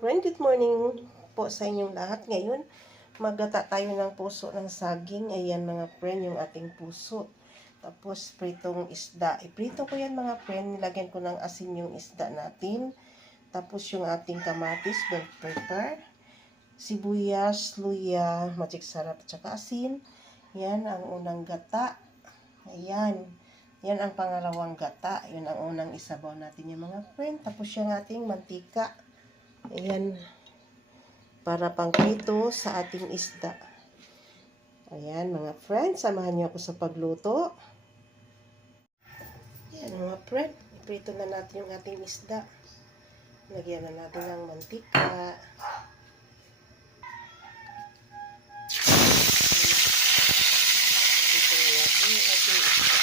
friend, good morning po sa inyong lahat. Ngayon, maggata tayo ng puso ng saging. Ayan mga friend, yung ating puso. Tapos, pritong isda. Iprito ko yan mga friend. Nilagyan ko ng asin yung isda natin. Tapos, yung ating kamatis, bell pepper, sibuyas, luya, magic sarap, at saka asin. Yan ang unang gata. Ayan. Yan ang pangalawang gata. Yun ang unang isabaw natin yung mga friend. Tapos yung ating mantika. Ayan. Para pangprito sa ating isda. Ayan mga friend. Samahan niyo ako sa pagluto. Ayan mga friend. Iprito na natin yung ating isda. Lagyan na natin ng mantika. Ito na natin yung ating isda.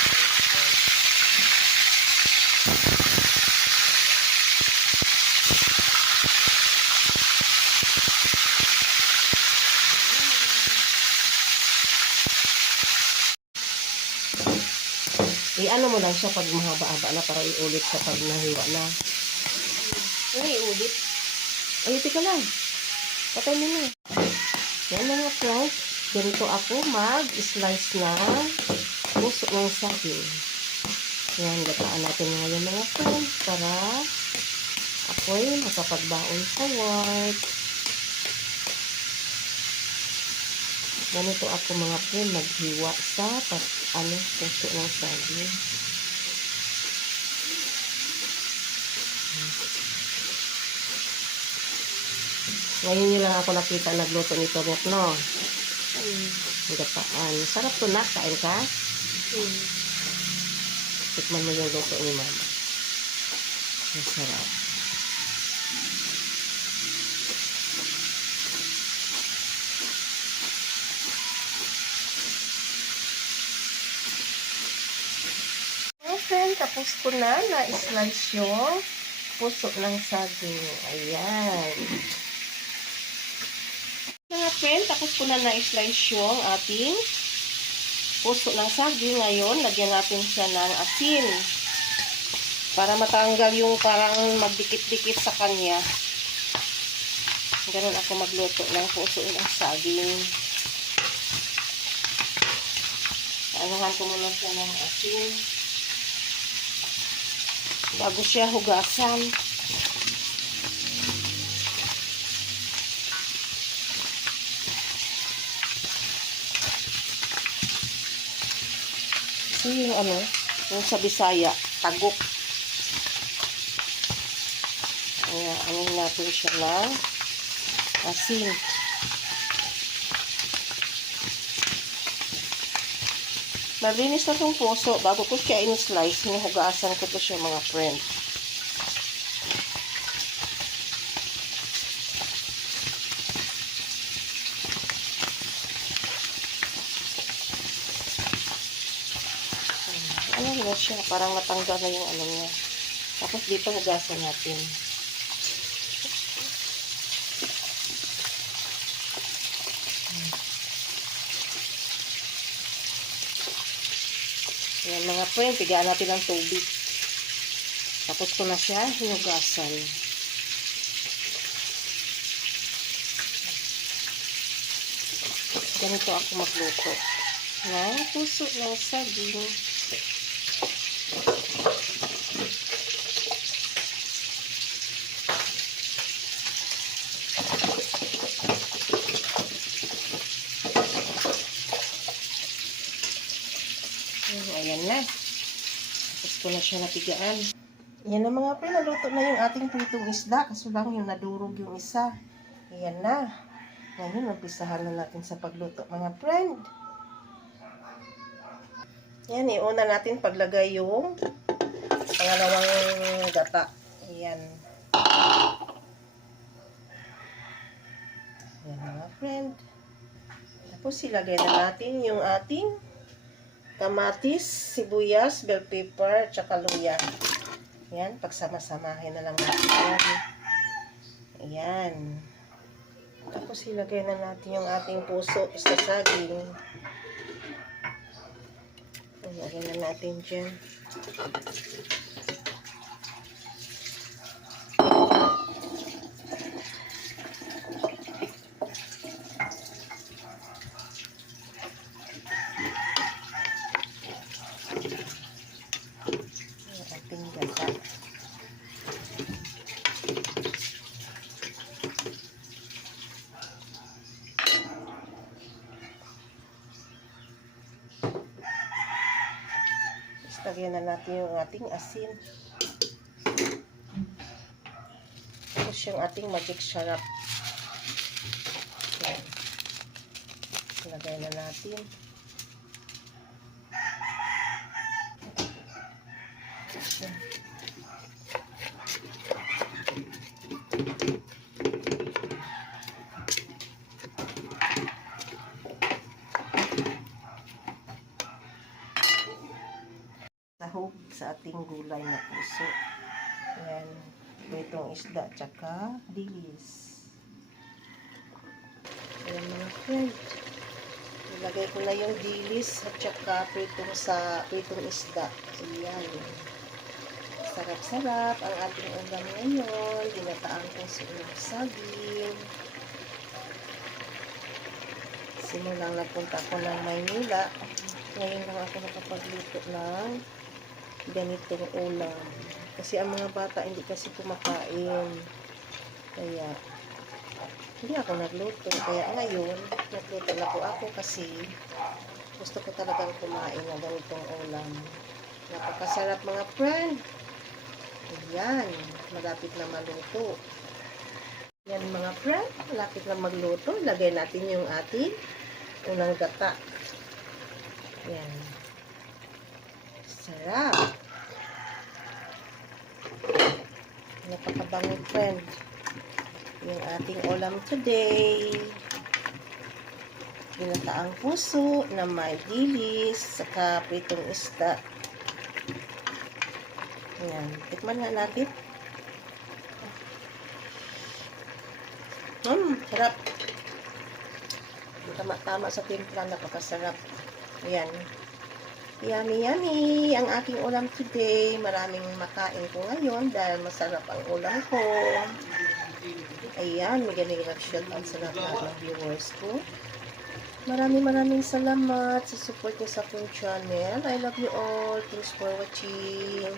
I-ano mo lang siya pag mahaba-haba na para iulit sa pag nahiwa na. Ano iulit? Ulitin ka lang. Patay mo na. Yan mga friends. Ganito ako mag-slice ng puso ng saging. Yan, gataan natin ngayon mga friends para ako'y makapagbaon sa work. Ganito ako mga friend maghiwa sa puso ng saging. Ngayon nyo lang ako nakita nagluto nito net, no? Gataan. Sarap to na. Kain ka? Tikman mo yung luto ni mama. Masarap. Okay, tapos ko na na-slice yung puso ng saging. Ayan. Mga friend, tapos ko na na-slice yung ating puso ng saging. Ngayon, lagyan natin siya ng asin. Para matanggal yung parang magdikit-dikit sa kanya. Ganun ako magluto ng puso ng saging. Anuhan ko muna siya ng asin. Bago siya hugasan. Ito yung yung sa Bisaya, tagok. Ayan, anin natin siya ng asin. Malinis na itong puso. Bago ko siya in-slice, hinuhugasan ko to siya mga friend. Ano na siya? Parang natanggal na yung niya. Tapos dito hugasan natin. Ayan mga friend, tigaan natin ng tubig. Tapos ko na siya hinugasan. Ganito ako magluto ng puso ng saging. Ayan na. Tapos ko na siya napigaan. Ayan na mga friend, naluto na yung ating pritong isda. Kaso lang yung nadurog yung isa. Ayan na. Ngayon, magpisahan na natin sa pagluto mga friend. Ayan, iuna natin paglagay yung pangalawang gata. Ayan. Ayan mga friend. Tapos ilagay na natin yung ating kamatis, sibuyas, bell pepper, tsaka luya. Ayan, pagsama-samahin na lang natin. Ayan. Tapos ilagay na natin yung ating puso sa saging. Ilagay na natin dyan. lagyan na natin yung ating asin. Tapos yung ating magic syrup. Yan. Lagay na natin. Yan. Sahog sa ating gulay na puso. Ayan. Itong isda tsaka dilis. Ayan mga friend. Ilagay ko na yung dilis at tsaka pritong isda. Ayan. Sarap-sarap ang ating ulam ngayon. Ginataan ko sa ulang saging. Simulang napunta ko ng Maynila. Ngayon lang ako nakapagluto ng ganitong ulam. Kasi ang mga bata hindi kasi kumakain. Kaya, hindi ako nagluto. Kaya ngayon, nagluto na po ako kasi gusto ko talagang kumain ng ganitong ulam. Napakasarap mga friend. Ayan, malapit na maluto. Yan mga friend, malapit na magluto. Lagay natin yung ating unang gata. Yan. Sarap. Napakabango friend. Yung ating ulam today. Ginataang puso na may dilis saka pritong isda. Yan. Tikman nga natin. Sarap. Tama-tama sa timpla. Napakasarap. Ayan. Yummy, yummy. Ang aking ulam today. Maraming makain ko ngayon dahil masarap ang ulam ko. Ayan. May shoutout sa lahat ng viewers ko. Maraming salamat sa support niyo sa aking channel. I love you all. Thanks for watching.